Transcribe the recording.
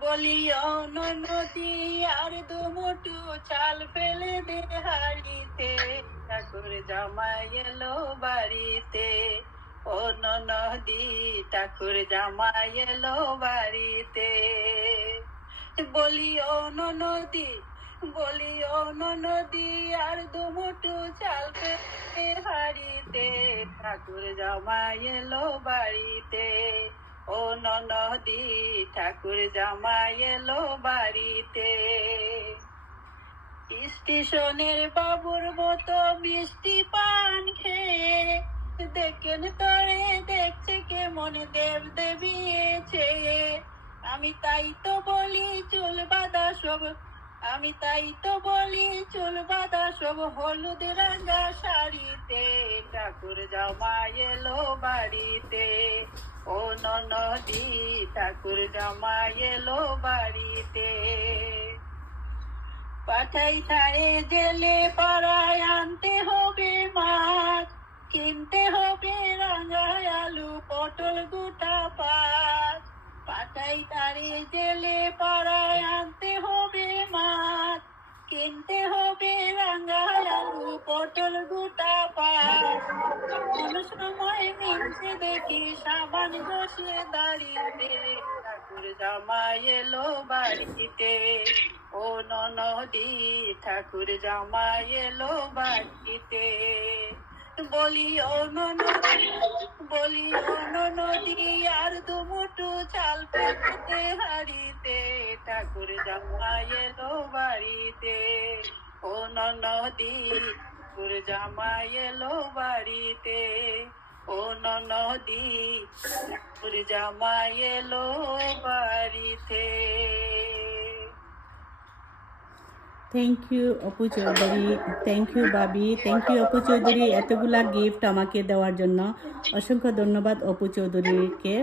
বলি অন নদী আর দুমুটু চাল ফেলে দে হাড়িতে। ঠাকুর জামাই এলো বাড়িতে। ও নদী ঠাকুর জামাই এলো বাড়িতে। বলি ও নদী বলি ও নদী আর দুমুটু চাল ফেলে হাড়িতে। ঠাকুর জামাই এলো বাড়িতে। নদী ঠাকুর জামাই এলো বাড়িতে। স্টেশনের বাবুর মতো মিষ্টি পান খেয়ে দেখেন তরে দেখছে কেমন দেব দেবিয়েছে। আমি তাই তো বলি, চুল বাঁধা সব। আমি তাই তো বলি, চুল বাঁধা সব হলুদ রাঙা শাড়িতে। ঠাকুর জামাই এলো বাড়িতে। নদী ঠাকুর জামাই এলো বাড়িতে। পাঠাই থায়ে জেলে পাড়ায় আনতে হবে মাছ, কিনতে হবে রাঙা আলু, পটল গোটা পাঁচ। পাঠাই তারে জেলে পাড়ায় আনতে হবে মাছ, কিনতে হবে রাঙা আলু, পটল গোটা কোন সময় মিলছে দেখি সাবান বসে দাঁড়িয়ে ঠাকুর জামাই এলো বাড়িতে। ও নদী ঠাকুর জামাই এলো বাড়িতে। বলি ও নদী বলি ও নদী আর দুমুটু চাল পেতে হাড়িতে। ঠাকুর জামাই এলো বাড়িতে। ও নদী ঠাকুর জামাই এলো বাড়িতে। ও নদী ঠাকুর জামাই এলো বাড়িতে। Thank you Apu Chowdhury. Thank you Babi. Thank you Apu Chowdhury এতগুলা গিফট আমাকে দেওয়ার জন্য। অসংখ্য ধন্যবাদ অপু চৌধুরীকে।